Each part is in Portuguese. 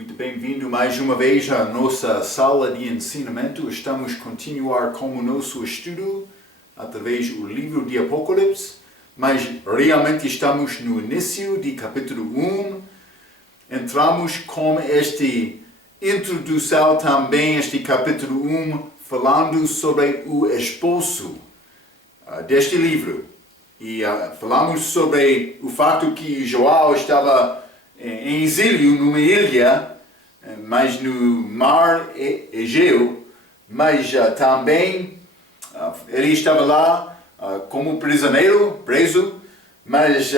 Muito bem-vindo mais uma vez à nossa sala de ensinamento. Estamos a continuar com o nosso estudo através do livro de Apocalipse, mas realmente estamos no início de capítulo 1. Entramos com esta introdução também, este capítulo 1, falando sobre o esposo deste livro. E falamos sobre o fato que João estava em exílio numa ilha, mas no mar Egeu, mas também ele estava lá como prisioneiro, preso, mas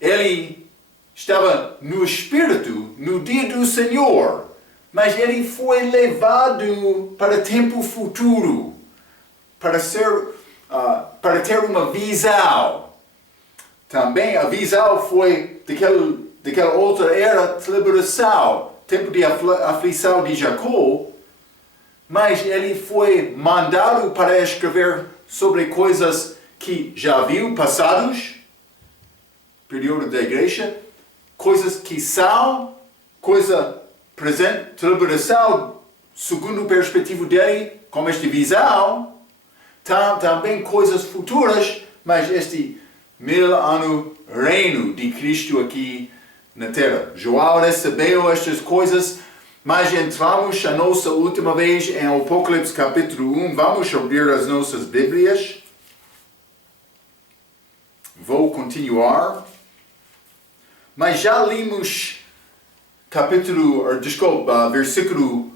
ele estava no Espírito no dia do Senhor, mas ele foi levado para tempo futuro, para ter uma visão. Também a visão foi daquela outra era de liberação, tempo de aflição de Jacó, mas ele foi mandado para escrever sobre coisas que já viu passados, período da igreja, coisas que são, coisa presente, de liberação, segundo a perspectiva dele, como esta visão, também coisas futuras, mas este 1000 anos reino de Cristo aqui na terra. João recebeu estas coisas, mas entramos a nossa última vez em Apocalipse capítulo 1. Vamos abrir as nossas Bíblias. Vou continuar. Mas já lemos versículo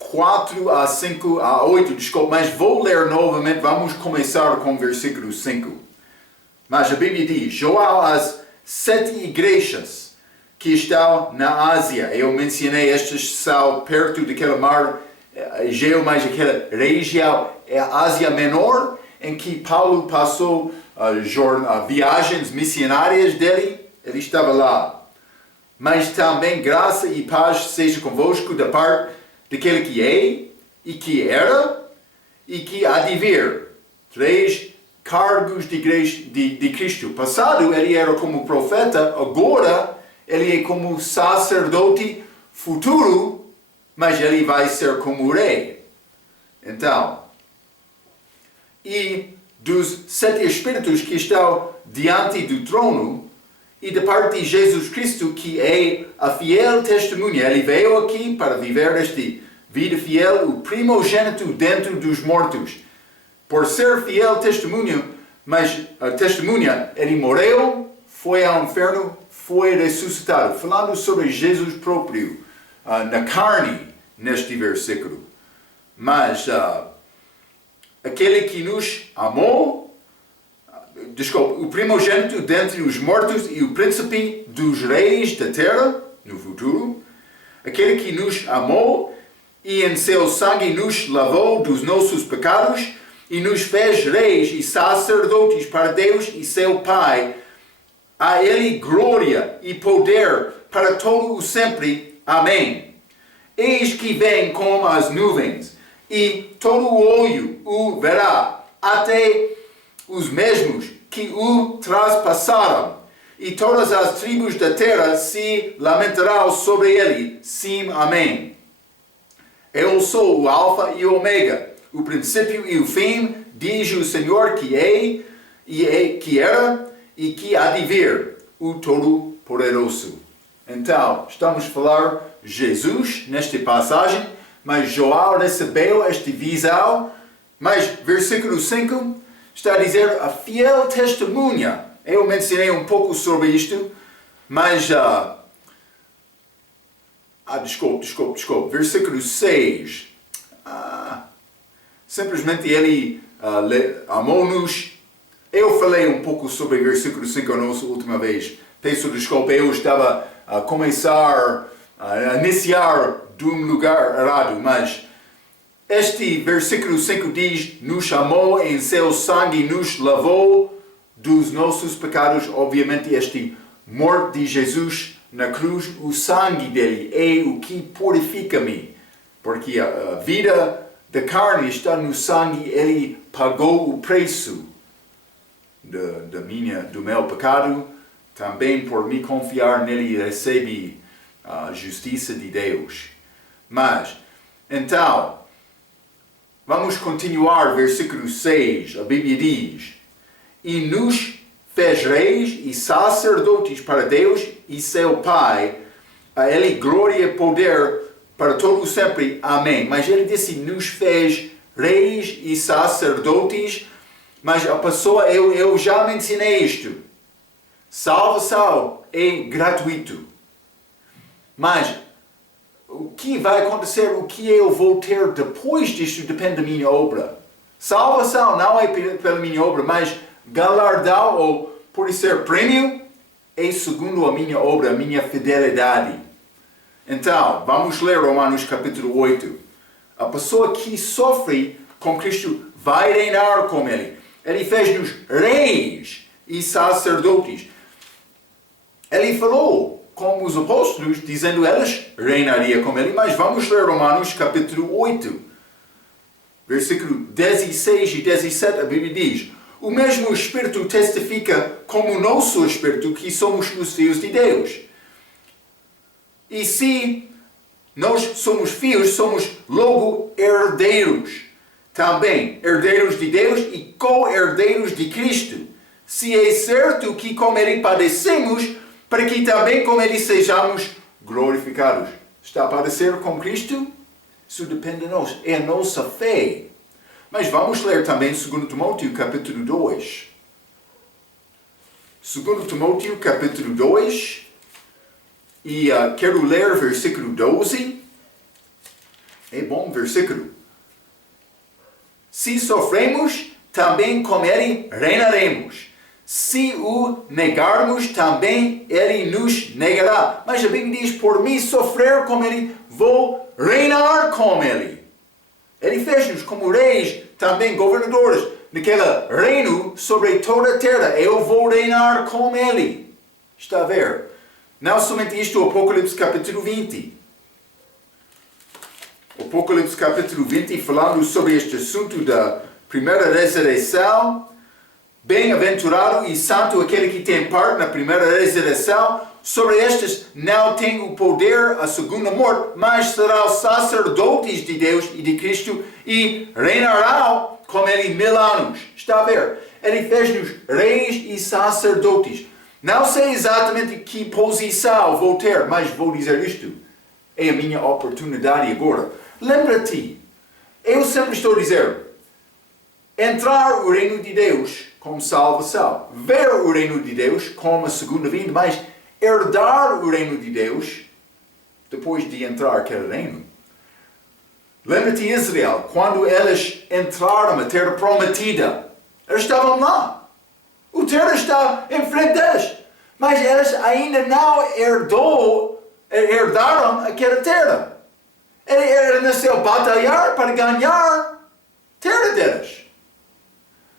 4 a 5 a 8, mas vou ler novamente. Vamos começar com o versículo 5. Mas a Bíblia diz: João às 7 igrejas que estão na Ásia. Eu mencionei estas são perto daquele mar Egeu, mas aquela região é a Ásia Menor, em que Paulo passou viagens missionárias dele. Ele estava lá. Mas também graça e paz seja convosco da parte daquele que é, e que era, e que há de vir. 3 cargos de Cristo. Passado ele era como profeta, agora ele é como sacerdote futuro, mas ele vai ser como rei. Então, e dos 7 espíritos que estão diante do trono, e da parte de Jesus Cristo, que é a fiel testemunha, ele veio aqui para viver esta vida fiel, o primogênito dentro dos mortos. Por ser fiel testemunha, mas a testemunha, ele morreu, foi ao inferno, foi ressuscitado. Falando sobre Jesus próprio, na carne, neste versículo. Mas aquele que nos amou, o primogênito dentre os mortos e o príncipe dos reis da terra, no futuro, aquele que nos amou e em seu sangue nos lavou dos nossos pecados e nos fez reis e sacerdotes para Deus e seu Pai. A Ele glória e poder para todo o sempre. Amém. Eis que vem como as nuvens, e todo o olho o verá, até os mesmos que o traspassaram, e todas as tribos da terra se lamentarão sobre ele. Sim, amém. Eu sou o Alfa e o Ômega, o princípio e o fim, diz o Senhor que que era e que há de vir, o Todo-Poderoso. Então, estamos a falar de Jesus nesta passagem, mas João recebeu esta visão, mas versículo 5 está a dizer a fiel testemunha. Eu mencionei um pouco sobre isto, mas desculpe. Versículo 6. Simplesmente ele amou-nos. Eu falei um pouco sobre o versículo 5 a nossa última vez. Peço desculpa, eu estava a começar a iniciar de um lugar errado, mas este versículo 5 diz: nos amou em seu sangue, nos lavou dos nossos pecados. Obviamente, este morte de Jesus na cruz, o sangue dele é o que purifica-me, porque a vida da carne está no sangue. Ele pagou o preço do meu pecado. Também por me confiar nele, recebe a justiça de Deus. Mas, então, vamos continuar, versículo 6, a Bíblia diz: e nos fez reis e sacerdotes para Deus e seu Pai, a Ele glória e poder para todo sempre. Amém. Mas ele disse, nos fez reis e sacerdotes, mas a pessoa, eu já mencionei isto. Salvação é gratuito. Mas o que vai acontecer, o que eu vou ter depois disto depende da minha obra. Salvação não é pela minha obra, mas galardão, ou por ser prêmio, é segundo a minha obra, a minha fidelidade. Então, vamos ler Romanos capítulo 8. A pessoa que sofre com Cristo vai reinar com Ele. Ele fez-nos reis e sacerdotes. Ele falou com os apóstolos, dizendo eles reinariam com Ele. Mas vamos ler Romanos capítulo 8. Versículo 16 e 17, a Bíblia diz: o mesmo Espírito testifica como o nosso Espírito que somos os filhos de Deus. E se nós somos filhos, somos logo herdeiros. Também herdeiros de Deus e co-herdeiros de Cristo. Se é certo que com Ele padecemos, para que também com Ele sejamos glorificados. Está a padecer com Cristo? Isso depende de nós. É a nossa fé. Mas vamos ler também 2 Timóteo capítulo 2. 2 Timóteo capítulo 2. E quero ler versículo 12. É bom versículo. Se sofremos, também com Ele reinaremos. Se o negarmos, também Ele nos negará. Mas a Bíblia diz, por mim sofrer com Ele, vou reinar com Ele. Ele fez-nos como reis, também governadores, naquele reino sobre toda a terra. Eu vou reinar com Ele. Está a ver? Não somente isto, Apocalipse capítulo 20. Apocalipse capítulo 20, falando sobre este assunto da primeira ressurreição. Bem-aventurado e santo aquele que tem parte na primeira ressurreição. Sobre estes não tem o poder a segunda morte, mas serão sacerdotes de Deus e de Cristo e reinarão com Ele 1000 anos. Está a ver? Ele fez-nos reis e sacerdotes. Não sei exatamente que posição vou ter, mas vou dizer isto. É a minha oportunidade agora. Lembra-te, eu sempre estou a dizer, entrar no reino de Deus como salvação, ver o reino de Deus como a segunda vinda, mas herdar o reino de Deus depois de entrar naquele reino. Lembra-te Israel, quando eles entraram na terra prometida, eles estavam lá. O terra está em frente deles. Mas eles ainda não herdaram aquela terra. Era necessário batalhar para ganhar a terra deles.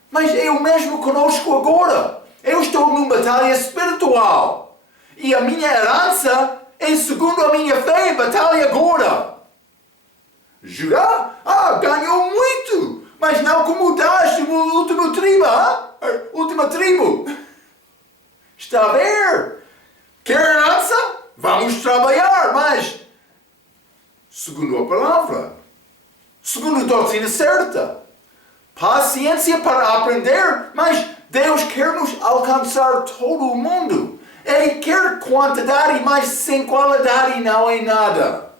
Mas é o mesmo conosco agora. Eu estou numa batalha espiritual. E a minha herança é segundo a minha fé, batalha agora. Judá? Ganhou muito. Mas não como daste o último tribo, última tribo. Está a ver? Quer herança? Vamos trabalhar, mas segundo a palavra, segundo a doutrina certa. Paciência para aprender, mas Deus quer nos alcançar todo o mundo. Ele quer quantidade, mas sem qualidade não é nada.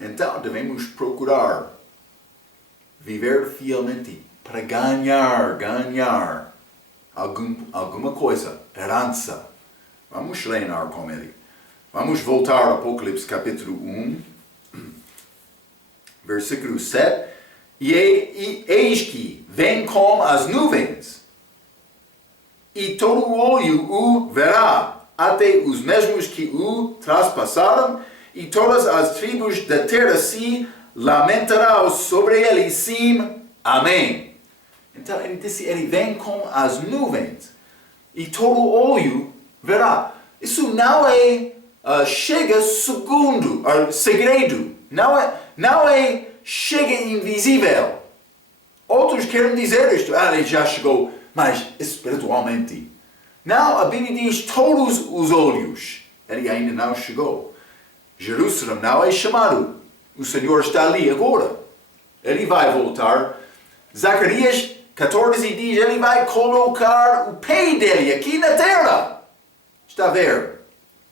Então devemos procurar viver fielmente para ganhar alguma coisa, herança. Vamos reinar com Ele. Vamos voltar ao Apocalipse capítulo 1, versículo 7. E eis que vem com as nuvens, e todo o olho o verá, até os mesmos que o traspassaram, e todas as tribos da terra se lamentarão sobre ele, sim, amém. Então ele disse, ele vem com as nuvens, e todo o olho verá. Isso não é chega segredo, não é chega invisível. Outros querem dizer isto, ele já chegou, mas espiritualmente. Não, a Bíblia diz todos os olhos Ele ainda não chegou. Jerusalém não é chamado. O Senhor está ali agora. Ele vai voltar. Zacarias 14 diz, ele vai colocar o pé dele aqui na terra. Está a ver?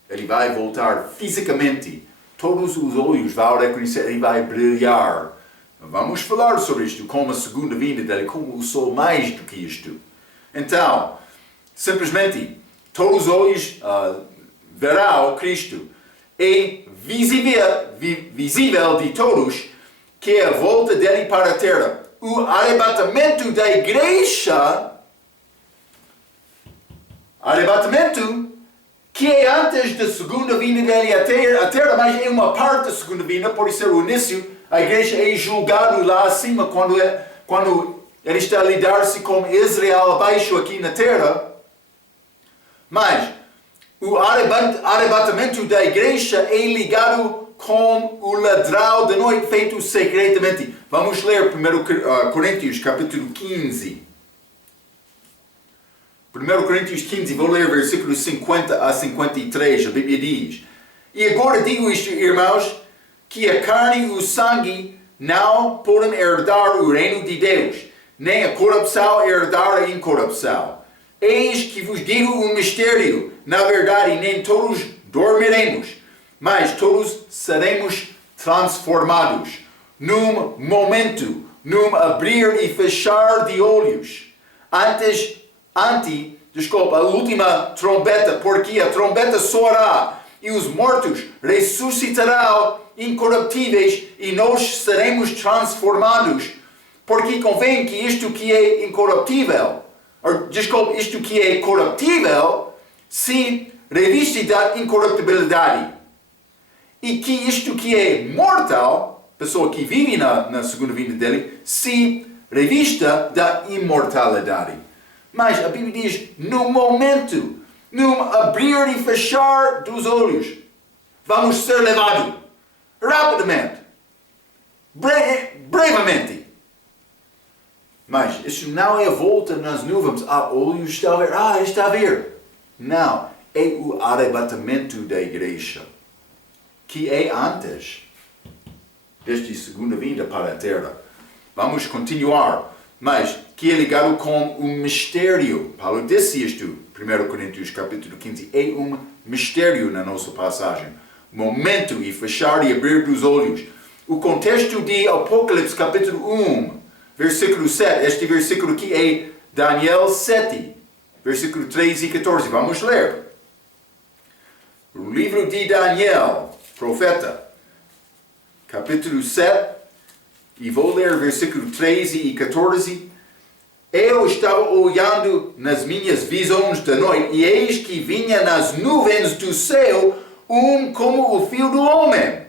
Ele vai voltar fisicamente. Todos os olhos vão reconhecer, ele vai brilhar. Vamos falar sobre isto, como a segunda vinda dele, como o sol mais do que isto. Então, simplesmente, todos os olhos verão Cristo. É visível de todos que é a volta dele para a terra. O arrebatamento da igreja, arrebatamento que é antes da segunda vinda dele à terra, mas é uma parte da segunda vinda, por isso é o início. A igreja é julgada lá acima quando ele está a lidar-se com Israel abaixo aqui na terra. Mas o arrebatamento da igreja é ligado com o ladrão da noite feito secretamente. Vamos ler 1 Coríntios capítulo 15. 1 Coríntios 15, vou ler versículos 50 a 53, a Bíblia diz: E agora digo isto, irmãos, que a carne e o sangue não podem herdar o reino de Deus, nem a corrupção herdar a incorrupção. Eis que vos digo um mistério, na verdade nem todos dormiremos, mas todos seremos transformados, num momento, num abrir e fechar de olhos, a última trombeta, porque a trombeta soará, e os mortos ressuscitarão incorruptíveis, e nós seremos transformados, porque convém que isto que é incorruptível, isto que é corruptível, se reviste da incorruptibilidade, e que isto que é mortal, pessoa que vive na segunda vinda dele, se revista da imortalidade. Mas a Bíblia diz, num momento, num abrir e fechar dos olhos, vamos ser levados, rapidamente, brevemente. Mas isso não é a volta nas nuvens, olhos está a ver, está a ver. Não, é o arrebatamento da igreja, que é antes desta segunda vinda para a terra. Vamos continuar. Mas que é ligado com um mistério. Paulo disse isto, 1 Coríntios capítulo 15, é um mistério na nossa passagem. Momento e fechar e abrir dos olhos. O contexto de Apocalipse capítulo 1, versículo 7, este versículo aqui é Daniel 7, versículo 13 e 14. Vamos ler. O livro de Daniel, profeta, capítulo 7, e vou ler versículo 13 e 14. Eu estava olhando nas minhas visões da noite, e eis que vinha nas nuvens do céu como o Filho do Homem.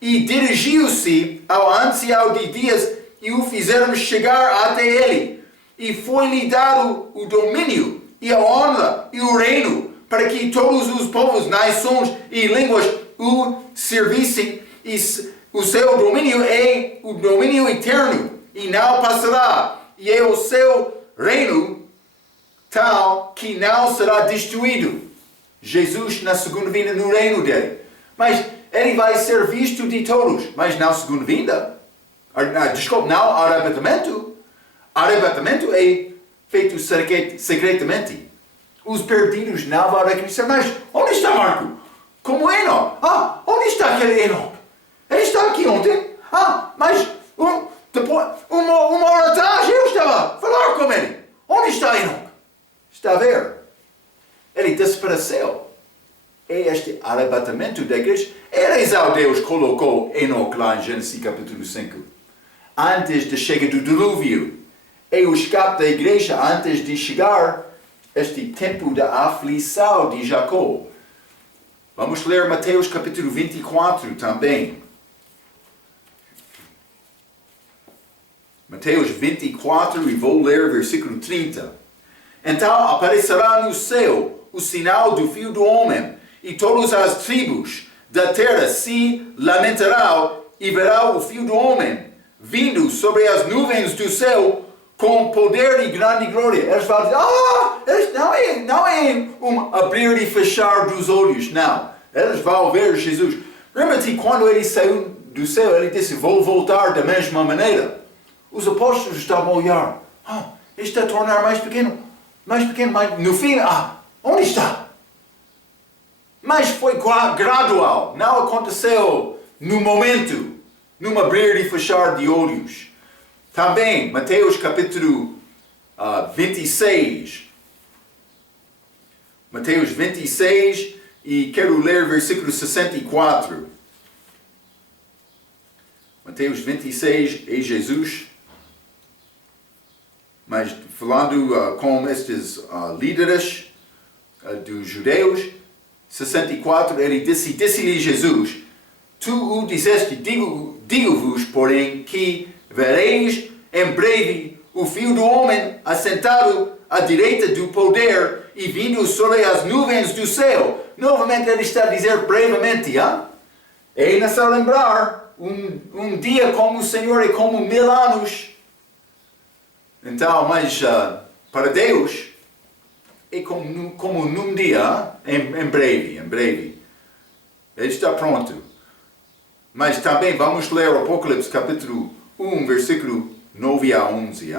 E dirigiu-se ao ancião de dias, e o fizeram chegar até ele. E foi-lhe dado o domínio, e a honra, e o reino, para que todos os povos, nações e línguas o servissem, e o seu domínio é o domínio eterno, e não passará, e é o seu reino tal que não será destruído. Jesus na segunda vinda no reino dele. Mas ele vai ser visto de todos, mas na segunda vinda. Não arrebatamento. Arrebatamento é feito secretamente. Os perdidos não vão reconhecer. Mas onde está Marco? Como Enoch? Onde está aquele Enoch? Ele estava aqui ontem. Mas depois, uma hora atrás eu estava a falar com ele. Onde está Enoch? Está a ver? Ele desapareceu. É este arrebatamento da igreja. Era Israel, Deus colocou Enoch lá em Gênesis capítulo 5. Antes da chegada do dilúvio. É o escape da igreja antes de chegar este tempo da aflição de Jacó. Vamos ler Mateus capítulo 24 também. Mateus 24, e vou ler versículo 30. Então aparecerá no céu o sinal do Filho do Homem, e todas as tribos da terra se lamentarão, e verão o Filho do Homem vindo sobre as nuvens do céu com poder e grande glória. Eles vão dizer, não é um abrir e fechar dos olhos, não. Eles vão ver Jesus. Lembra-te quando ele saiu do céu, ele disse, vou voltar da mesma maneira. Os apóstolos estavam a olhar. Ele está a tornar mais pequeno, mas no fim, onde está? Mas foi gradual, não aconteceu no momento, num abrir e fechar de olhos. Também, Mateus capítulo 26. Mateus 26, e quero ler versículo 64. Mateus 26 é Jesus, mas falando com estes líderes dos judeus. 64, ele disse-lhe Jesus, tu o disseste, digo-vos, porém, que vereis em breve o Filho do Homem assentado à direita do poder e vindo sobre as nuvens do céu. Novamente ele está a dizer brevemente, é necessário lembrar, um dia como o Senhor é como 1000 anos. Então, mas para Deus, é como num dia, em breve. Ele está pronto. Mas também vamos ler Apocalipse capítulo 1, versículo 9 a 11.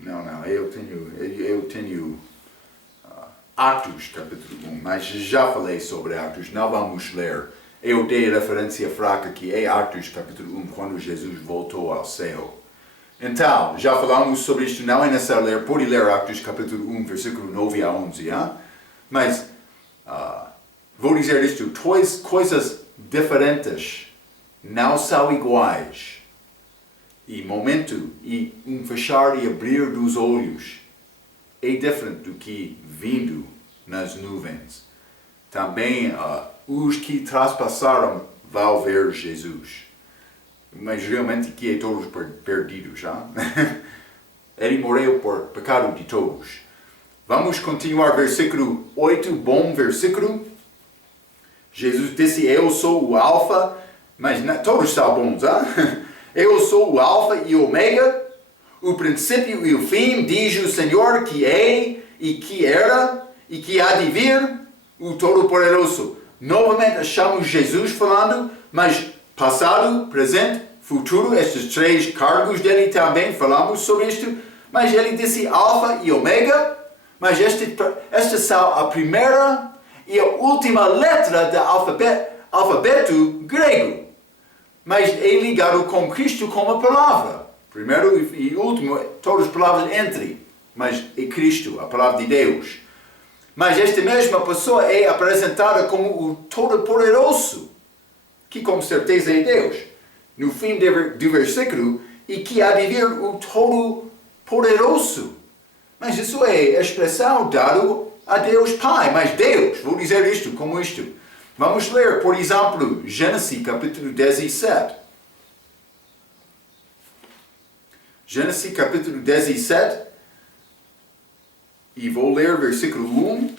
Não, eu tenho Atos capítulo 1, mas já falei sobre Atos, não vamos ler. Eu dei referência fraca que é Atos capítulo 1, quando Jesus voltou ao céu. Então, já falamos sobre isto, não é necessário ler, pode ler Atos capítulo 1, versículo 9 a 11, mas vou dizer isto, duas coisas diferentes não são iguais. E momento, e fechar e abrir dos olhos é diferente do que vindo nas nuvens. Também os que traspassaram vão ver Jesus. Mas realmente que é todos perdidos. Ele morreu por pecado de todos. Vamos continuar versículo 8, bom versículo. Jesus disse, eu sou o alfa, mas todos são bons, Eu sou o alfa e o ômega, o princípio e o fim, diz o Senhor, que é, e que era, e que há de vir, o Todo-Poderoso. Novamente achamos Jesus falando, mas passado, presente, futuro, estes três cargos dele também, falamos sobre isto, mas ele disse alfa e ômega, mas estas são a primeira e a última letra do alfabeto grego. Mas é ligado com Cristo como a palavra. Primeiro e último, todas as palavras entre. Mas é Cristo, a palavra de Deus. Mas esta mesma pessoa é apresentada como o Todo-Poderoso, que com certeza é Deus. No fim do versículo, e que há de vir o Todo-Poderoso. Mas isso é a expressão dada a Deus Pai. Mas Deus, vou dizer isto como isto. Vamos ler, por exemplo, Gênesis capítulo 17. Gênesis capítulo 17. E vou ler versículo 1.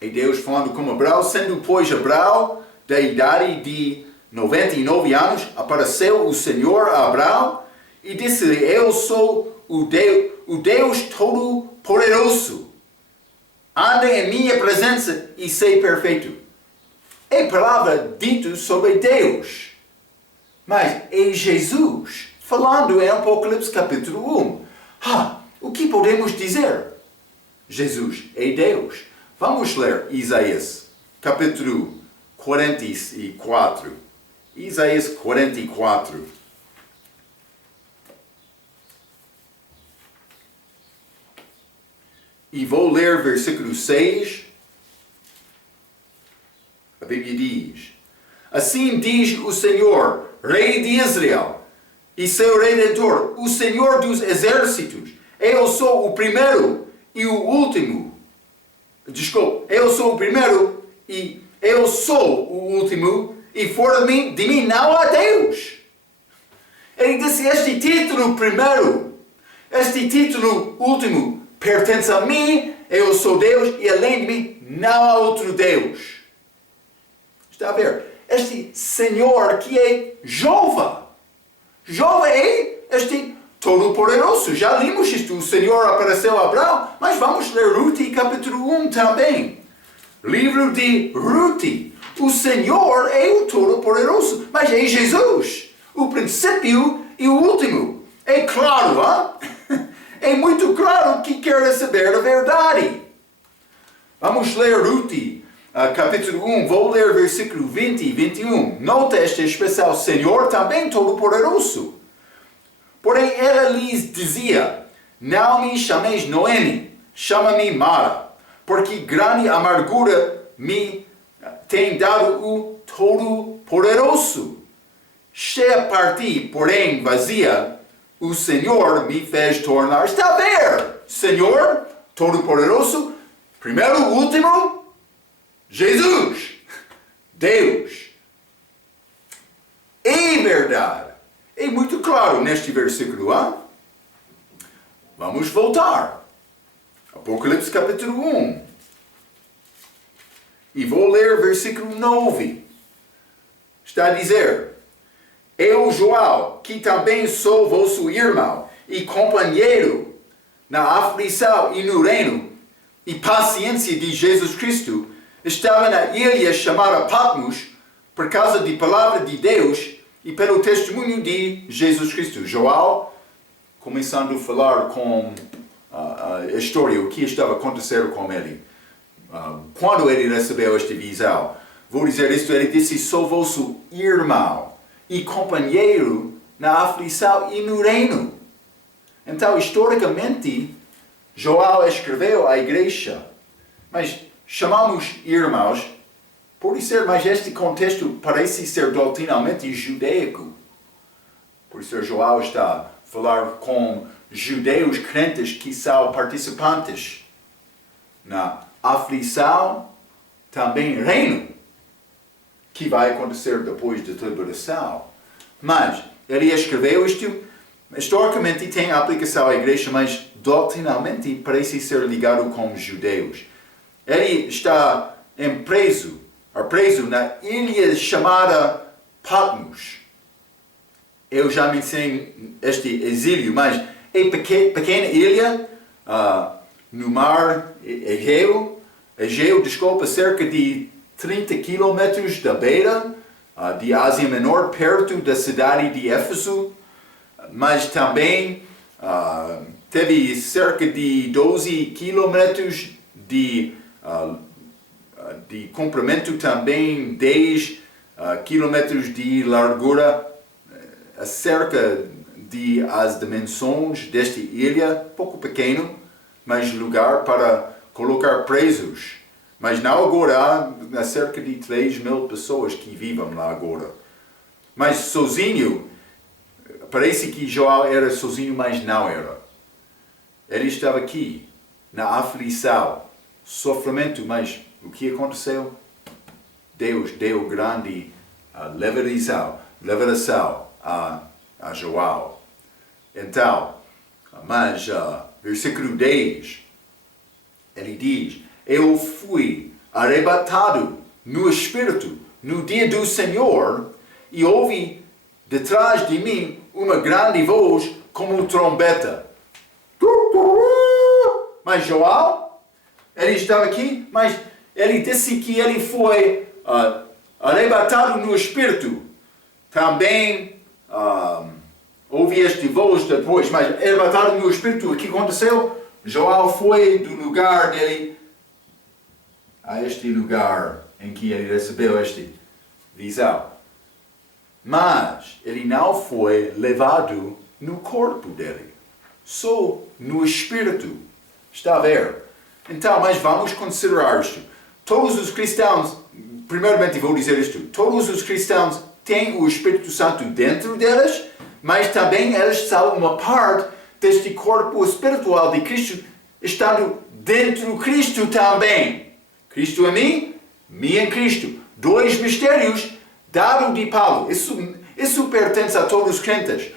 E Deus falando com Abraão, sendo pois Abraão da idade de 99 anos, apareceu o Senhor a Abraão e disse-lhe, eu sou o Deus Todo-Poderoso. Anda em minha presença e sei perfeito. É palavra dita sobre Deus. Mas é Jesus falando em Apocalipse capítulo 1. O que podemos dizer? Jesus é Deus. Vamos ler Isaías capítulo 44. Isaías 44. E vou ler versículo 6. A Bíblia diz, assim diz o Senhor, Rei de Israel, e seu Redentor, o Senhor dos exércitos. Eu sou o primeiro e o último. Desculpe, eu sou o primeiro e eu sou o último, e fora de mim não há Deus. Ele disse, este título primeiro, este título último, pertence a mim, eu sou Deus, e além de mim não há outro Deus. Está a ver? este Senhor que é Jeová. Jeová é este Todo-Poderoso. Já lemos isto, o Senhor apareceu a Abraão, mas vamos ler Ruth capítulo 1 também. Livro de Ruth. O Senhor é o Todo-Poderoso, mas é Jesus, o princípio e o último. É claro, hein? É muito claro que quer saber a verdade. Vamos ler Ruth, capítulo 1, vou ler versículo 20 e 21. Nota este especial, Senhor também Todo-Poderoso. Porém, ela lhes dizia, não me chameis Noemi, chama-me Mara, porque grande amargura me tem dado o Todo-Poderoso. Cheia parti, porém vazia, o Senhor me fez tornar. Está a ver? Senhor, Todo-Poderoso, primeiro, último, Jesus, Deus. É verdade. É muito claro neste versículo. Hein? Vamos voltar. Apocalipse capítulo 1. E vou ler versículo 9. Está a dizer, eu, João, que também sou vosso irmão e companheiro na aflição e no reino e paciência de Jesus Cristo, estava na ilha chamada Patmos por causa da palavra de Deus e pelo testemunho de Jesus Cristo. João, começando a falar com a história, o que estava acontecendo com ele. Quando ele recebeu esta visão, vou dizer isto, ele disse, sou vosso irmão e companheiro na aflição e no reino. Então, historicamente, João escreveu à igreja, mas chamamos irmãos, pode ser, mas este contexto parece ser doutrinalmente judaico. Por isso, João está a falar com judeus crentes que são participantes na aflição, também reino, que vai acontecer depois da tribulação. Mas ele escreveu isto, historicamente tem aplicação à igreja, mas doutrinalmente parece ser ligado com os judeus. Ele está preso na ilha chamada Patmos. Eu já mencionei este exílio, mas é pequena ilha no mar Egeu, cerca de 30 quilômetros da beira de Ásia Menor, perto da cidade de Éfeso, mas também teve cerca de 12 quilômetros de comprimento, também 10 quilômetros de largura, acerca de as dimensões desta ilha, pouco pequeno, mas lugar para colocar presos. Mas não agora, há cerca de 3.000 pessoas que vivem lá agora. Mas sozinho, parece que João era sozinho, mas não era. Ele estava aqui, na aflição, sofrimento, mas o que aconteceu? Deus deu grande revelação a João. Então, mas versículo 10, ele diz, eu fui arrebatado no Espírito no dia do Senhor e ouvi detrás de mim uma grande voz como trombeta. Mas João, ele estava aqui, mas ele disse que ele foi arrebatado no Espírito. Também ouvi esta voz depois, mas arrebatado no Espírito, o que aconteceu? João foi do lugar dele a este lugar em que ele recebeu esta visão. Mas ele não foi levado no corpo dele, só no Espírito. Está a ver? Então, mas vamos considerar isto. Todos os cristãos, primeiramente vou dizer isto, todos os cristãos têm o Espírito Santo dentro deles, mas também eles são uma parte deste corpo espiritual de Cristo, estando dentro de Cristo também. Cristo em mim, mim em Cristo. Dois mistérios dados de Paulo. Isso pertence a todos os crentes.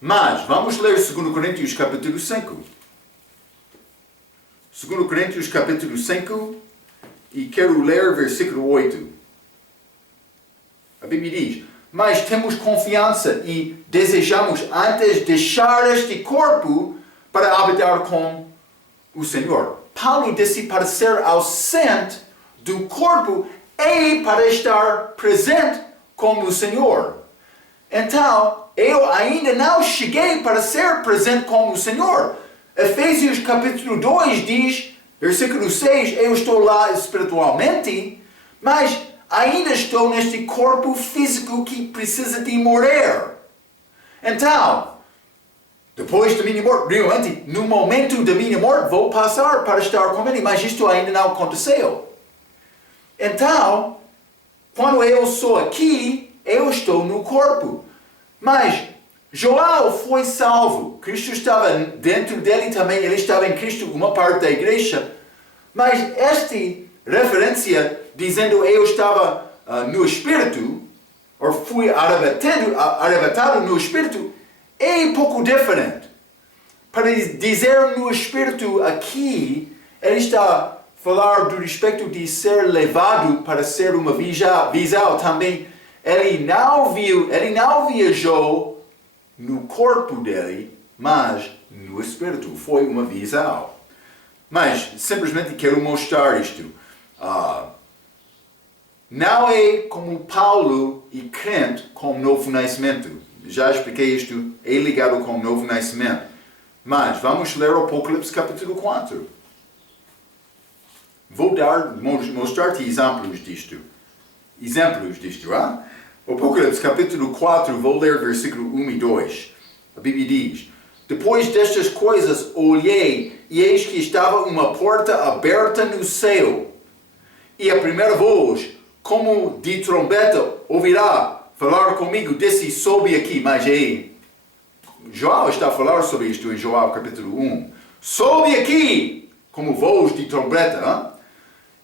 Mas vamos ler 2 Coríntios capítulo 5. 2 Coríntios capítulo 5 e quero ler versículo 8. A Bíblia diz, mas temos confiança e desejamos antes deixar este corpo para habitar com o Senhor. Paulo disse para ser ausente do corpo e para estar presente com o Senhor. Então, eu ainda não cheguei para ser presente com o Senhor. Efésios capítulo 2 diz, versículo 6, eu estou lá espiritualmente, mas ainda estou neste corpo físico que precisa de morrer. Então, depois da minha morte, realmente, no momento da minha morte, vou passar para estar com Ele, mas isto ainda não aconteceu. Então, quando eu sou aqui, eu estou no corpo. Mas João foi salvo. Cristo estava dentro dele também, ele estava em Cristo, uma parte da igreja. Mas esta referência, dizendo eu estava no Espírito, ou fui arrebatado no Espírito, é um pouco diferente. Para dizer no Espírito aqui, ele está a falar do respeito de ser levado para ser uma visão também. Ele não viajou no corpo dele, mas no Espírito. Foi uma visão. Mas simplesmente quero mostrar isto. Não é como Paulo e crente com novo nascimento. Já expliquei isto, é ligado com novo nascimento. Mas vamos ler o Apocalipse capítulo 4. Vou mostrar-te exemplos disto. Apocalipse capítulo 4, vou ler versículo 1 e 2. A Bíblia diz, depois destas coisas olhei, e eis que estava uma porta aberta no céu. E a primeira voz, como de trombeta, ouvirá falar comigo, disse, sobe aqui. Mas João está a falar sobre isto em João capítulo 1. Sobe aqui, como voz de trombeta,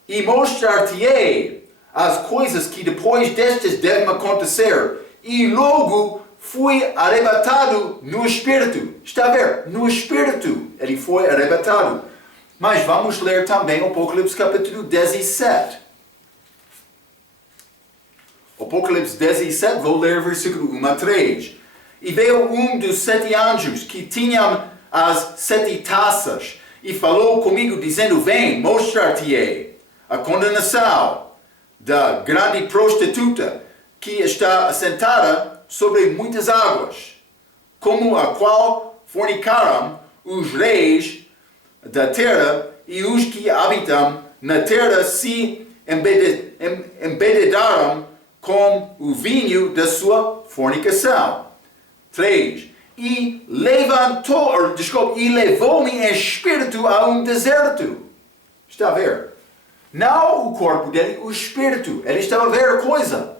e mostrar-te-ei as coisas que depois destas devem acontecer. E logo fui arrebatado no Espírito. Está a ver? No Espírito ele foi arrebatado. Mas vamos ler também o Apocalipse capítulo 17. Apocalipse 17, vou ler versículo 1 a 3. E veio um dos 7 anjos que tinham as 7 taças, e falou comigo, dizendo, vem, mostrar-te-ei a condenação da grande prostituta, que está assentada sobre muitas águas, como a qual fornicaram os reis da terra, e os que habitam na terra se embebedaram com o vinho da sua fornicação. 3. E levou-me em espírito a um deserto. Está a ver? Não o corpo dele, o espírito. Ele estava a ver a coisa.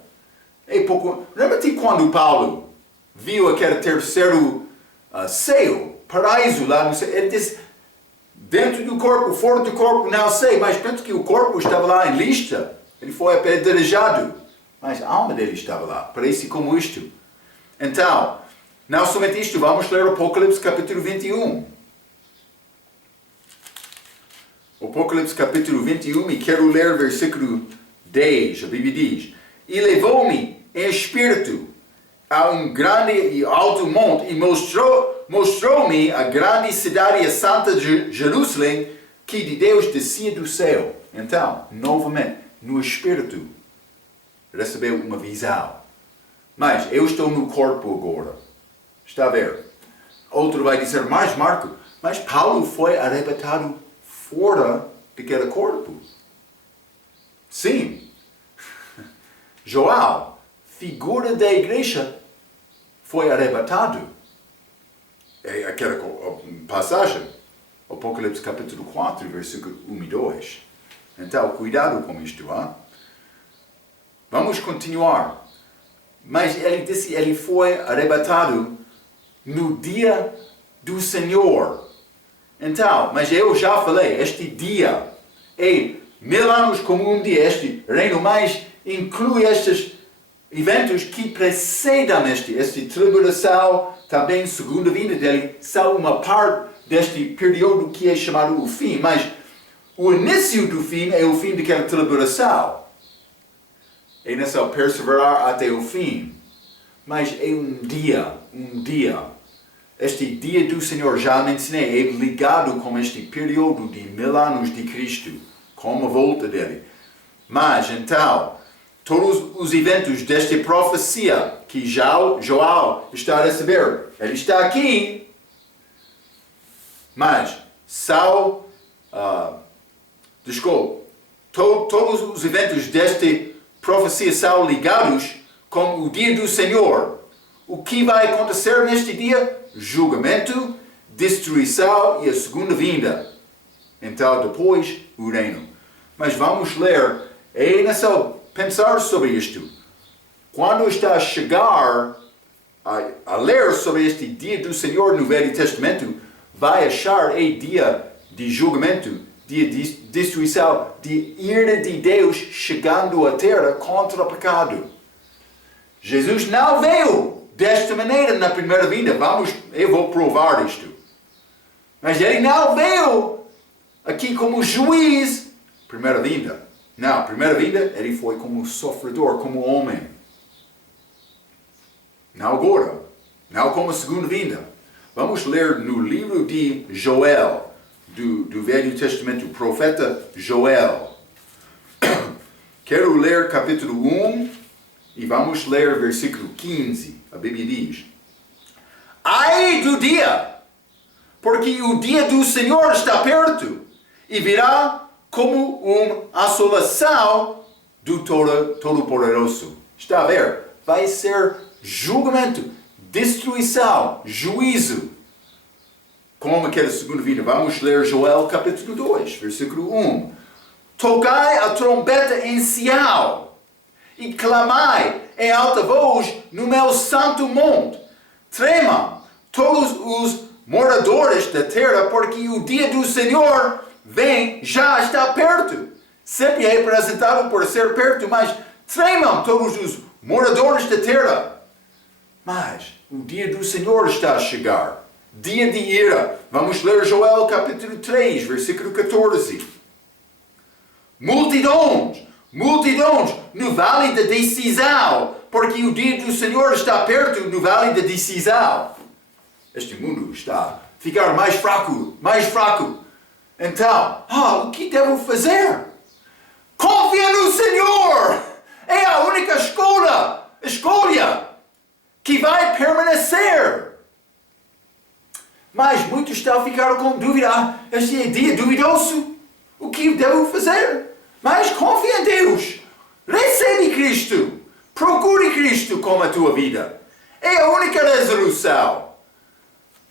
Lembra-te quando Paulo viu aquele terceiro céu, paraíso lá no céu? Ele disse, dentro do corpo, fora do corpo, não sei, mas penso que o corpo estava lá em lista. Ele foi apedrejado. Mas a alma dele estava lá. Parece como isto. Então, não somente isto, vamos ler o Apocalipse capítulo 21. Apocalipse capítulo 21, e quero ler versículo 10. A Bíblia diz, e levou-me em espírito a um grande e alto monte, e mostrou-me a grande cidade e a santa Jerusalém, que de Deus descia do céu. Então, novamente, no espírito, recebeu uma visão. Mas eu estou no corpo agora. Está a ver? Outro vai dizer, mas Marco, mas Paulo foi arrebatado fora daquele corpo. Sim. João, figura da igreja, foi arrebatado. É aquela passagem. Apocalipse capítulo 4, versículo 1 e 2. Então, cuidado com isto, hein? Vamos continuar. Mas ele disse, ele foi arrebatado no dia do Senhor. Então, mas eu já falei, este dia é 1000 anos como um dia. Este reino mais inclui estes eventos que precedem este tribulação, também segunda vinda dele, são uma parte deste período que é chamado o fim. Mas o início do fim é o fim daquela tribulação. é necessário perseverar até o fim. Mas é um dia. Este dia do Senhor, já mencionei, é ligado com este período de 1000 anos de Cristo, com a volta dele. Mas, então, todos os eventos desta profecia que Joel está a receber, ele está aqui, mas todos os eventos desta profecia são ligados com o dia do Senhor. O que vai acontecer neste dia? Julgamento, destruição e a segunda vinda. Então, depois, o reino. Mas vamos ler, é necessário pensar sobre isto. Quando está a chegar a ler sobre este dia do Senhor no Velho Testamento, vai achar dia de julgamento, dia de destruição, de ira de Deus chegando à terra contra o pecado. Jesus não veio desta maneira na primeira vinda. Eu vou provar isto. Mas ele não veio aqui como juiz. Primeira vinda. Não, primeira vinda ele foi como sofredor, como homem. Não agora. Não como segunda vinda. Vamos ler no livro de Joel, do Velho Testamento, o profeta Joel. Quero ler capítulo 1 e vamos ler versículo 15. A Bíblia diz: ai do dia, porque o dia do Senhor está perto, e virá como uma assolação do Todo-Poderoso. Está a ver? Vai ser julgamento, destruição, juízo. Como aquela segunda vinda. Vamos ler Joel capítulo 2, versículo 1. Tocai a trombeta em Sião, e clamai em alta voz no meu santo monte. Tremam todos os moradores da terra, porque o dia do Senhor já está perto. Sempre é representado por ser perto, mas tremam todos os moradores da terra. Mas o dia do Senhor está a chegar. Dia de ira. Vamos ler Joel capítulo 3, versículo 14. Multidões no vale da decisão, porque o dia do Senhor está perto no vale da decisão. Este mundo está a ficar mais fraco. Então, o que devo fazer? Confia no Senhor! É a única escolha que vai permanecer. Mas muitos estão a ficar com dúvida. Este é dia duvidoso. O que devo fazer? Mas confia em Deus. Recebe Cristo. Procure Cristo como a tua vida. É a única resolução.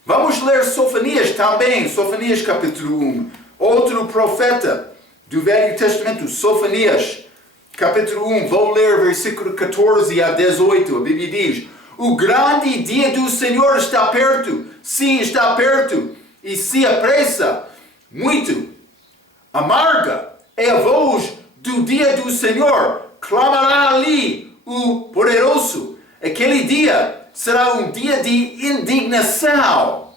Vamos ler Sofonias também. Sofonias capítulo 1. Outro profeta do Velho Testamento. Sofonias capítulo 1. Vou ler versículo 14 a 18. A Bíblia diz: o grande dia do Senhor está perto. Sim, está perto. E se apressa muito. Amarga é a voz do dia do Senhor. Clamará ali o poderoso. Aquele dia será um dia de indignação,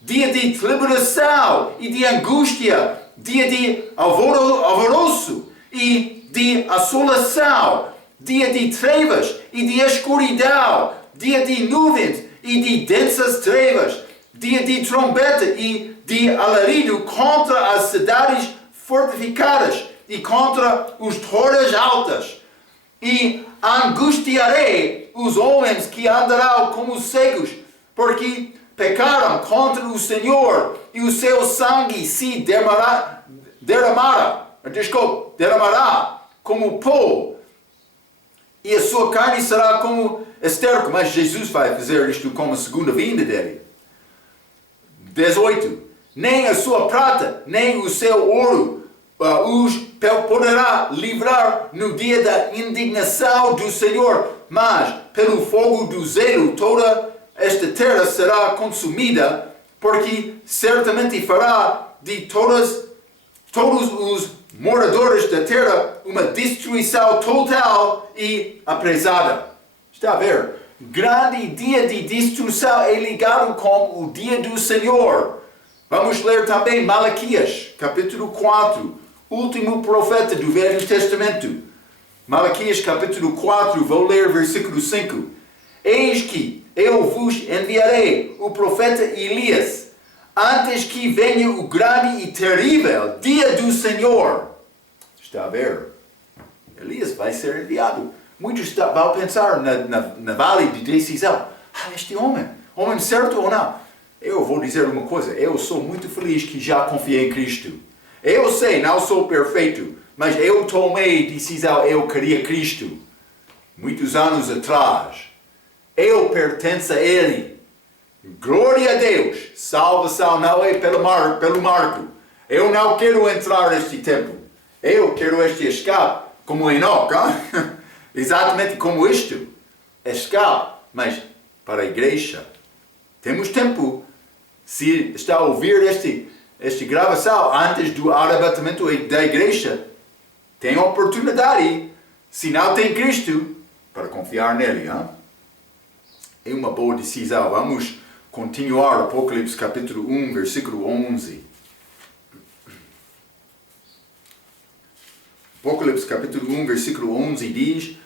dia de tribulação e de angústia, dia de alvoroço e de assolação, dia de trevas e de escuridão, dia de nuvens e de densas trevas, dia de trombeta e de alarido contra as cidades fortificadas e contra os torres altas. E angustiarei os homens que andarão como cegos, porque pecaram contra o Senhor, e o seu sangue se derramará como pó, e a sua carne será como esterco. Mas Jesus vai fazer isto como a segunda vinda dele. 18. Nem a sua prata, nem o seu ouro os poderá livrar no dia da indignação do Senhor, mas pelo fogo do zelo toda esta terra será consumida, porque certamente fará de todos os moradores da terra uma destruição total e apressada. Está a ver? Grande dia de destruição é ligado com o dia do Senhor. Vamos ler também Malaquias, capítulo 4, último profeta do Velho Testamento. Malaquias capítulo 4, vou ler versículo 5. Eis que eu vos enviarei o profeta Elias, antes que venha o grande e terrível dia do Senhor. Está a ver? Elias vai ser enviado. Muitos vão pensar na vale de decisão. Este homem certo ou não? Eu vou dizer uma coisa, eu sou muito feliz que já confiei em Cristo. Eu sei, não sou perfeito, mas eu tomei decisão, eu queria Cristo. Muitos anos atrás, eu pertenço a Ele. Glória a Deus, salvação não é pelo marco. Eu não quero entrar neste tempo. Eu quero este escape, como Enoque, exatamente como isto. Escape, mas para a igreja. Temos tempo. Se está a ouvir esta gravação antes do arrebatamento da igreja, tem oportunidade, se não tem Cristo, para confiar nele. É uma boa decisão. Vamos continuar Apocalipse capítulo 1, versículo 11. Apocalipse capítulo 1, versículo 11 diz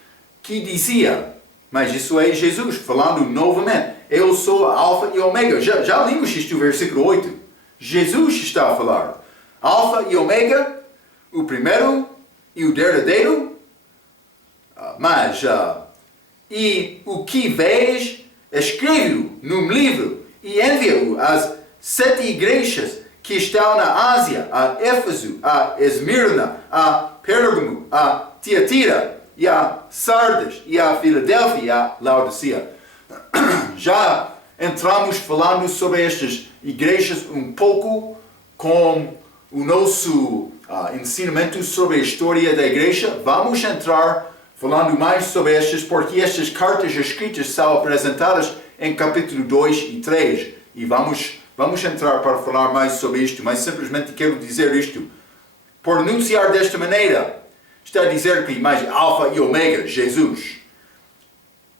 que dizia, mas isso é Jesus falando novamente, eu sou a Alfa e Ômega. Já lemos isto, versículo 8. Jesus está a falar. Alfa e Ômega, o primeiro e o derradeiro. E o que vês, escreve-o num livro e envia-o às 7 igrejas que estão na Ásia, a Éfeso, a Esmirna, a Pérgamo, a Tiatira, e a Sardes, e a Filadélfia, e a Laodicea. Já entramos falando sobre estas igrejas um pouco com o nosso ensinamento sobre a história da igreja. Vamos entrar falando mais sobre estas, porque estas cartas escritas são apresentadas em capítulo 2 e 3. E vamos entrar para falar mais sobre isto, mas simplesmente quero dizer isto. Por anunciar desta maneira, está a dizer que mais Alfa e Ômega, Jesus.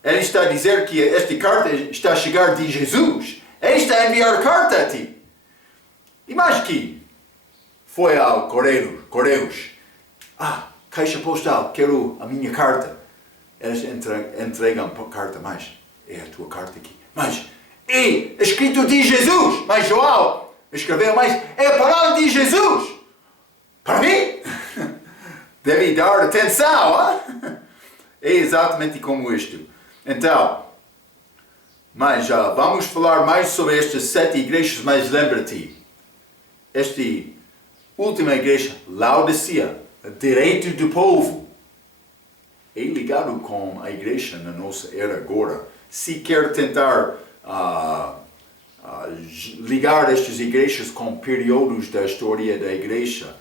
Ele está a dizer que esta carta está a chegar de Jesus. Ele está a enviar carta a ti. E mais que foi ao Correios. Caixa postal, quero a minha carta. Eles entregam a carta, mas é a tua carta aqui. Mas é escrito de Jesus. Mas João escreveu, mas é a palavra de Jesus. Para mim? Deve dar atenção, É exatamente como isto. Então, mas vamos falar mais sobre estas 7 igrejas, mas lembra-te, esta última igreja, Laodicea, direito do povo, é ligado com a igreja na nossa era agora. Se quer tentar ligar estas igrejas com períodos da história da igreja,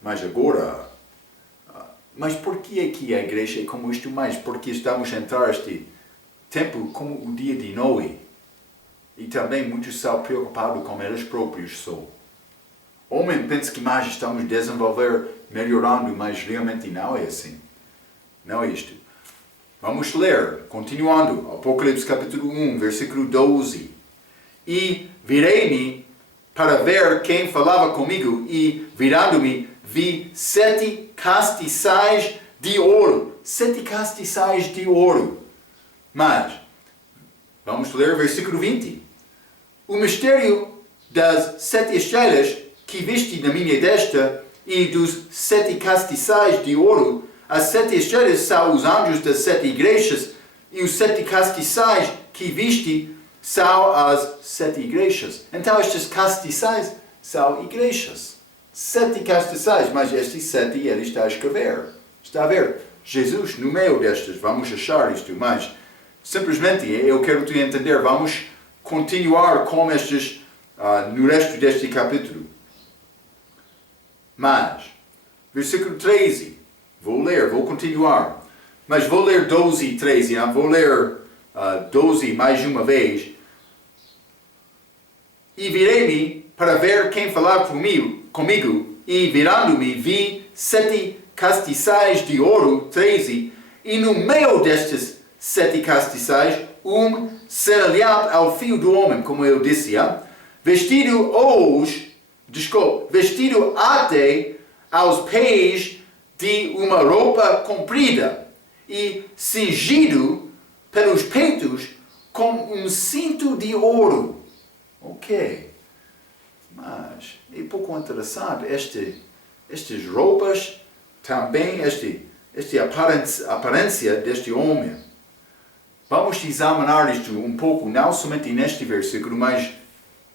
mas agora... Mas por que é que a igreja é como isto mais? Porque estamos a entrar este tempo como o dia de Noé. E também muitos são preocupados com eles próprios só. Homem pensa que mais estamos a desenvolver, melhorando, mas realmente não é assim. Não é isto. Vamos ler, continuando, Apocalipse capítulo 1, versículo 12. E virei-me para ver quem falava comigo, e virando-me, vi 7 castiçais de ouro. 7 castiçais de ouro. Mas, vamos ler versículo 20. O mistério das 7 estrelas que viste na minha destra e dos 7 castiçais de ouro. As 7 estrelas são os anjos das 7 igrejas, e os 7 castiçais que viste são as 7 igrejas. Então estes castiçais são igrejas. 7 castiçais, mas estes 7 ele está a escrever. Está a ver? Jesus no meio destas, vamos achar isto, mas simplesmente eu quero te entender, vamos continuar com estes no resto deste capítulo. Mas, versículo 13, vou continuar, mas vou ler 12 e 13, vou ler 12 mais uma vez. E virei-me para ver quem falava comigo, e virando-me vi 7 castiçais de ouro, 13, e no meio destes 7 castiçais, semelhante ao filho do homem, como eu disse, vestido até aos pés de uma roupa comprida e cingido pelos peitos com um cinto de ouro. Ok. Mas é pouco interessante estas roupas, também esta aparência deste homem. Vamos examinar isto um pouco, não somente neste versículo, mas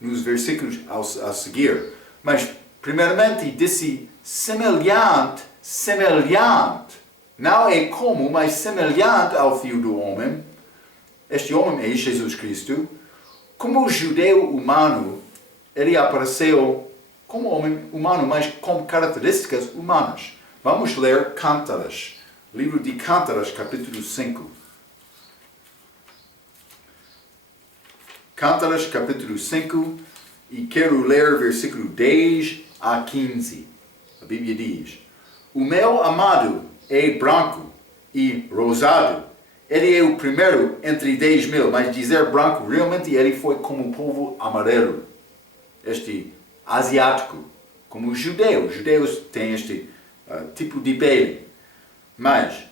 nos versículos a seguir. Mas, primeiramente, disse semelhante. Não é como, mas semelhante ao Filho do Homem. Este homem é Jesus Cristo. Como judeu humano, ele apareceu como homem humano, mas com características humanas. Vamos ler Cântaras, livro de Cântaras, capítulo 5. Cântaras, capítulo 5, e quero ler versículo 10 a 15. A Bíblia diz: O meu amado é branco e rosado. Ele é o primeiro entre 10.000, mas dizer branco, realmente ele foi como o povo amarelo. Este asiático, como os judeus. Os judeus têm este tipo de pele. Mas,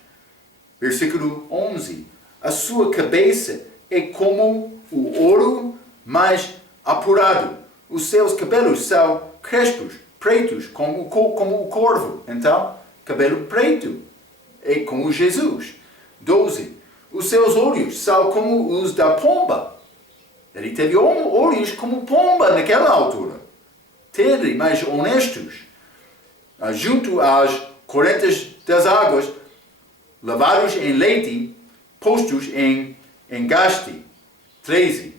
versículo 11. A sua cabeça é como o ouro mais apurado. Os seus cabelos são crespos, pretos, como o corvo. Então, cabelo preto é como Jesus. 12. Os seus olhos são como os da pomba. Ele teve olhos como pomba naquela altura. Tedre, mas honestos. Junto às correntes das águas, lavados em leite, postos em engaste. 13.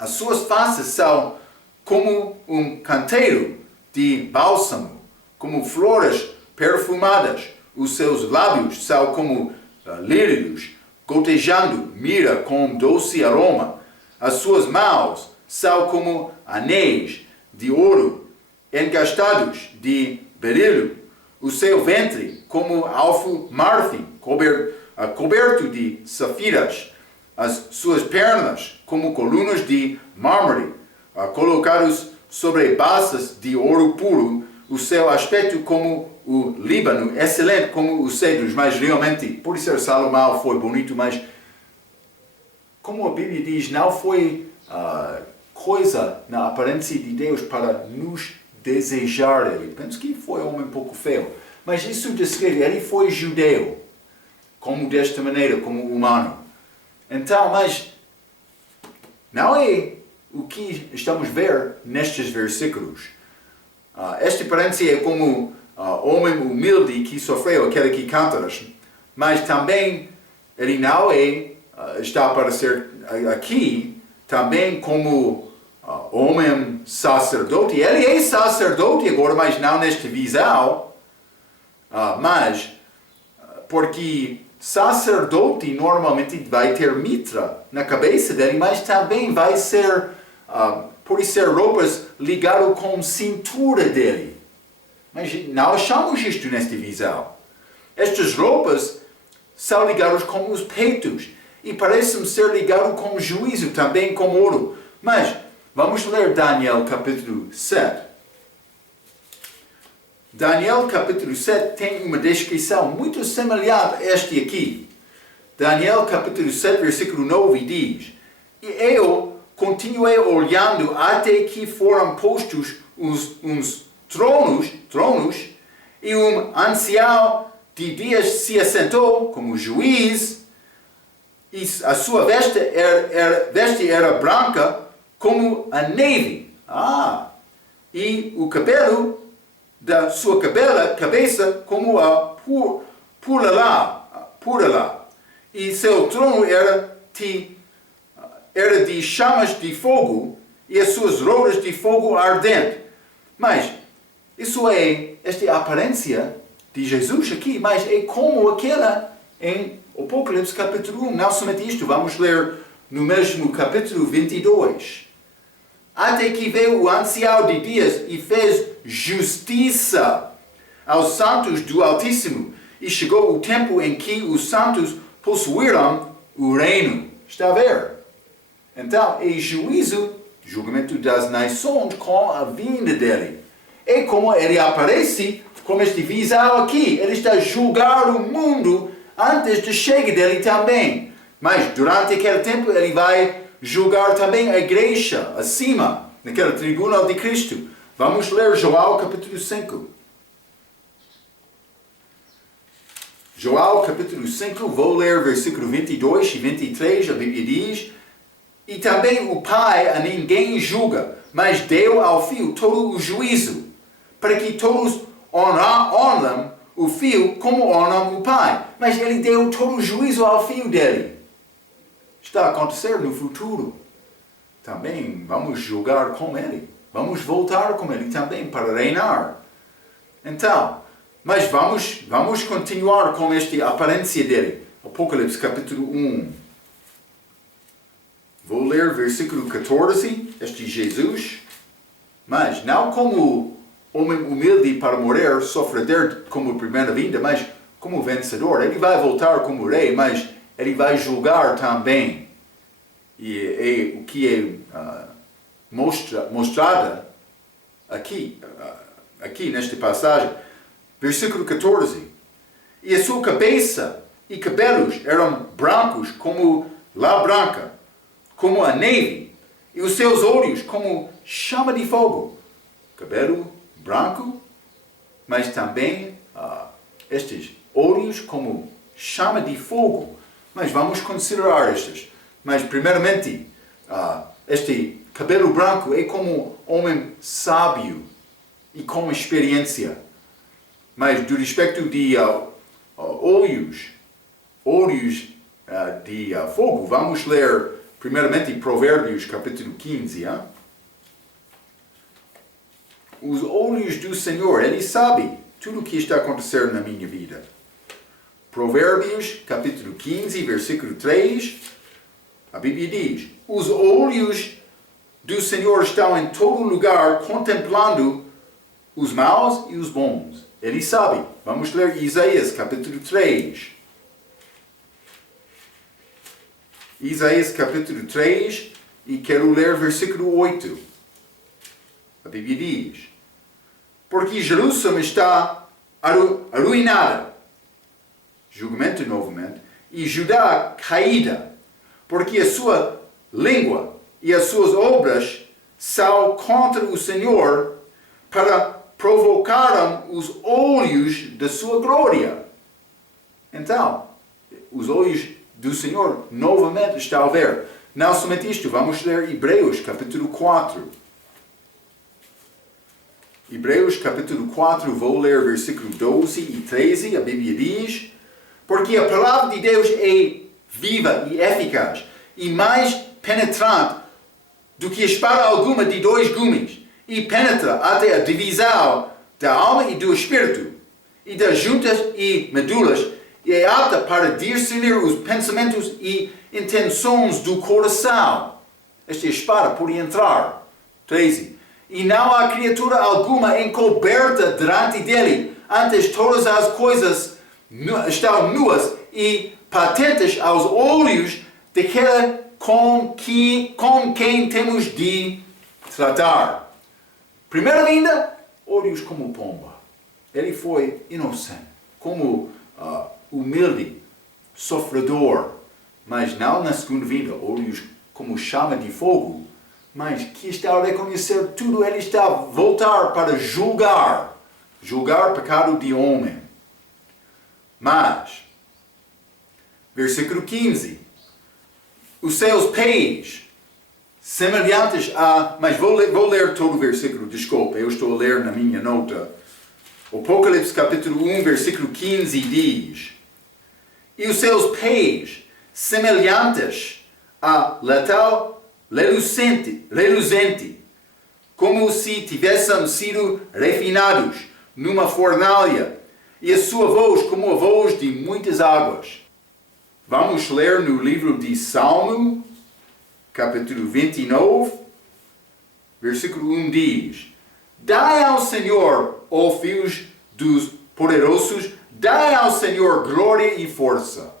As suas faces são como um canteiro de bálsamo, como flores perfumadas. Os seus lábios são como lírios, gotejando mira com doce aroma. As suas mãos são como anéis de ouro, engastados de berilo. O seu ventre como alfo marfim, coberto de safiras. As suas pernas como colunas de mármore, colocados sobre bases de ouro puro. O seu aspecto como o Líbano, excelente como os cedros, mas realmente, por ser Salomão foi bonito, mas como a Bíblia diz, não foi coisa na aparência de Deus para nos desejar ele. Penso que foi um homem um pouco feio, mas isso descreve, ele foi judeu, como desta maneira, como humano. Então, mas não é o que estamos a ver nestes versículos. Esta aparência é como homem humilde que sofreu, aquele que Cântaras, mas também ele não está a aparecer aqui também como homem sacerdote. Ele é sacerdote agora, mas não nesta visão, mas porque sacerdote normalmente vai ter mitra na cabeça dele, mas também vai ser, por ser roupas ligado com a cintura dele. Mas não achamos isto nesta visão. Estas roupas são ligadas com os peitos e parecem ser ligadas com juízo, também com ouro. Mas vamos ler Daniel capítulo 7. Daniel capítulo 7 tem uma descrição muito semelhante a este aqui. Daniel capítulo 7 versículo 9 diz: E eu continuei olhando até que foram postos uns tronos, e um ancião de dias se assentou como juiz, e a sua veste era branca como a neve. E o cabelo da sua cabeça como a purla. E seu trono era de chamas de fogo e as suas rodas de fogo ardente. Mas isso esta é a aparência de Jesus aqui, mas é como aquela em Apocalipse capítulo 1. Não somente isto, vamos ler no mesmo capítulo 22. Até que veio o ancião de dias e fez justiça aos santos do Altíssimo, e chegou o tempo em que os santos possuíram o reino. Está a ver? Então, é julgamento das nações com a vinda dele. É como ele aparece com este visão aqui. Ele está a julgar o mundo antes de chegar dele também. Mas durante aquele tempo ele vai julgar também a igreja acima, naquele tribunal de Cristo. Vamos ler João capítulo 5. João capítulo 5, vou ler versículo 22 e 23, a Bíblia diz: E também o Pai a ninguém julga, mas deu ao Filho todo o juízo, para que todos honram o Filho como honram o Pai. Mas ele deu todo o juízo ao Filho dele. Está a acontecer no futuro. Também vamos julgar com ele. Vamos voltar com ele também para reinar. Então, mas vamos continuar com esta aparência dele. Apocalipse capítulo 1. Vou ler versículo 14, este Jesus. Mas não como homem humilde para morrer, sofredor como primeira vinda, mas como vencedor. Ele vai voltar como rei, mas ele vai julgar também. E o que é mostrado aqui nesta passagem. Versículo 14. E a sua cabeça e cabelos eram brancos como lã branca, como a neve, e os seus olhos como chama de fogo. Cabelo branco, mas também estes olhos como chama de fogo. Mas vamos considerar estes. Mas primeiramente, este cabelo branco é como homem sábio e com experiência. Mas do respeito de olhos de fogo, vamos ler primeiramente Provérbios capítulo 15. Os olhos do Senhor, Ele sabe tudo o que está acontecendo na minha vida. Provérbios capítulo 15, versículo 3, a Bíblia diz: Os olhos do Senhor estão em todo lugar, contemplando os maus e os bons. Ele sabe. Vamos ler Isaías capítulo 3. Isaías capítulo 3, e quero ler versículo 8. A Bíblia diz: Porque Jerusalém está arruinada, julgamento novamente, e Judá caída, porque a sua língua e as suas obras são contra o Senhor, para provocaram os olhos da sua glória. Então, os olhos do Senhor novamente estão a ver. Não somente isto, vamos ler Hebreus capítulo 4. Hebreus capítulo 4, vou ler versículo 12 e 13, a Bíblia diz: Porque a palavra de Deus é viva e eficaz, e mais penetrante do que espada alguma de dois gumes, e penetra até a divisão da alma e do espírito, e das juntas e medulas, e é apta para discernir os pensamentos e intenções do coração. Esta espada pode entrar. 13. E não há criatura alguma encoberta diante dele, antes todas as coisas estão nuas e patentes aos olhos daquele com quem temos de tratar. Primeira vinda, olhos como pomba. Ele foi inocente, como humilde, sofredor. Mas não na segunda vinda, olhos como chama de fogo. Mas que está a reconhecer tudo, ele está a voltar para julgar pecado de homem. Mas, versículo 15, os seus pés semelhantes a... Mas vou ler todo o versículo, desculpa, eu estou a ler na minha nota. Apocalipse capítulo 1, versículo 15 diz: E os seus pés semelhantes a letal reluzente, como se tivessem sido refinados numa fornalha, e a sua voz como a voz de muitas águas. Vamos ler no livro de Salmo, capítulo 29, versículo 1 diz: Dai ao Senhor, ó filhos dos poderosos, dai ao Senhor glória e força.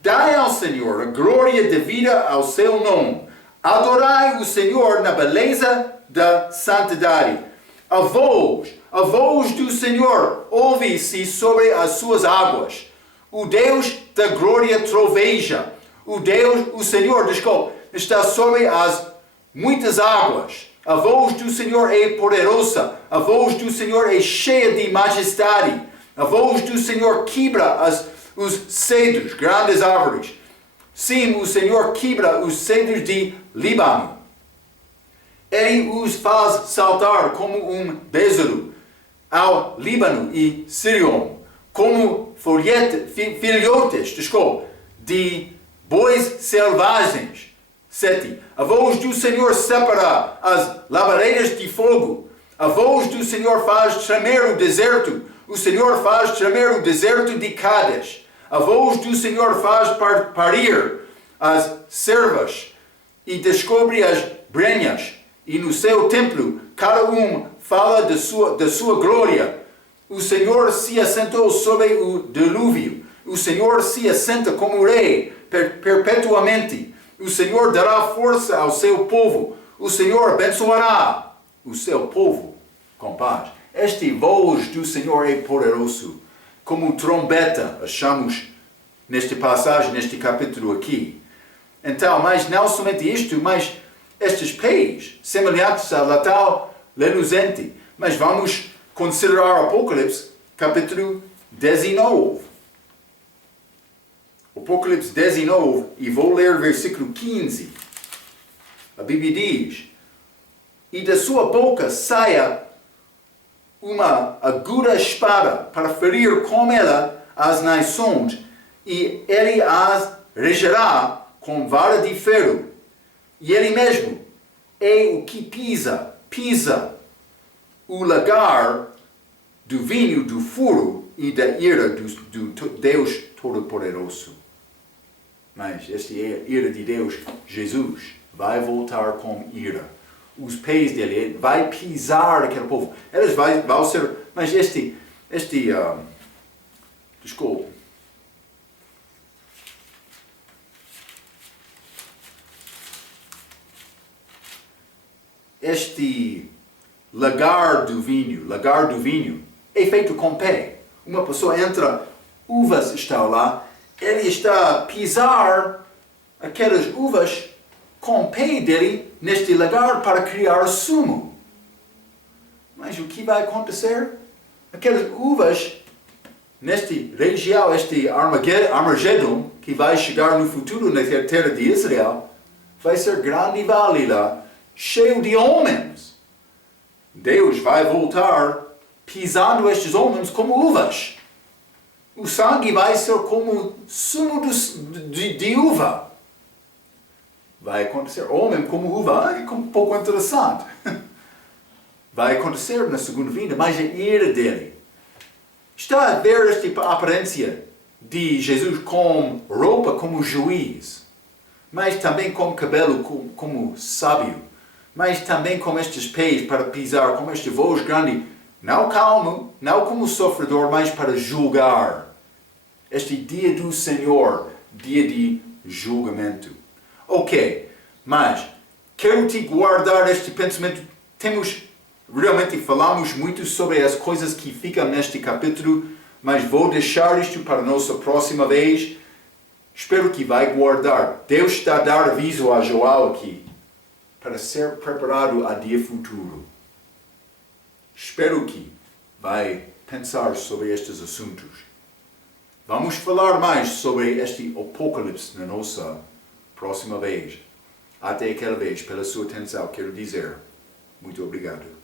Dai ao Senhor a glória devida ao seu nome. Adorai o Senhor na beleza da santidade. a voz do Senhor ouve-se sobre as suas águas. O Deus da glória troveja. O Senhor, está sobre as muitas águas. A voz do Senhor é poderosa. A voz do Senhor é cheia de majestade. A voz do Senhor quebra os cedros, grandes árvores. Sim, o Senhor quebra os cedros de Líbano. Ele os faz saltar como um besouro ao Líbano e Sirion, como filhotes de bois selvagens. 7. A voz do Senhor separa as labaredas de fogo. A voz do Senhor faz tremer o deserto. O Senhor faz tremer o deserto de Cádiz. A voz do Senhor faz parir as servas e descobre as brenhas. E no seu templo, cada um fala da sua glória. O Senhor se assentou sobre o dilúvio. O Senhor se assenta como rei perpetuamente. O Senhor dará força ao seu povo. O Senhor abençoará o seu povo com paz. Este voz do Senhor é poderoso. Como trombeta, achamos nesta passagem, neste capítulo aqui. Então, mas não somente isto, mas estes pés, semelhantes a Natal reluzente. Mas vamos considerar Apocalipse, capítulo 19. Apocalipse 19, e vou ler versículo 15. A Bíblia diz: E da sua boca saia uma aguda espada para ferir com ela as nações, e ele as regerá com vara de ferro. E ele mesmo é o que pisa o lagar do vinho do furo e da ira do Deus Todo-Poderoso. Mas esta é a ira de Deus. Jesus vai voltar com ira. Os pés dele, vai pisar aquele povo. Eles vão ser... Mas desculpe. Este lagar do vinho, é feito com pé. Uma pessoa entra, uvas estão lá, ele está a pisar aquelas uvas com o pé dele neste lagar para criar sumo. Mas o que vai acontecer? Aquelas uvas, neste região, este Armagedon, que vai chegar no futuro na terra de Israel, vai ser grande vale lá, cheio de homens. Deus vai voltar pisando estes homens como uvas. O sangue vai ser como sumo de uva. Vai acontecer. Homem como uva. É um pouco interessante. Vai acontecer na segunda vinda, mas a ira dele. Está a ver esta aparência de Jesus com roupa como juiz, mas também com cabelo como sábio, mas também com estes pés para pisar, com esta voz grande, não calmo, não como sofredor, mas para julgar. Este dia do Senhor, dia de julgamento. Ok, mas quero te guardar este pensamento. Realmente falamos muito sobre as coisas que ficam neste capítulo, mas vou deixar isto para a nossa próxima vez. Espero que vai guardar. Deus está a dar aviso a João aqui, para ser preparado a dia futuro. Espero que vai pensar sobre estes assuntos. Vamos falar mais sobre este Apocalipse na nossa próxima vez. Até aquela vez, pela sua atenção, quero dizer muito obrigado.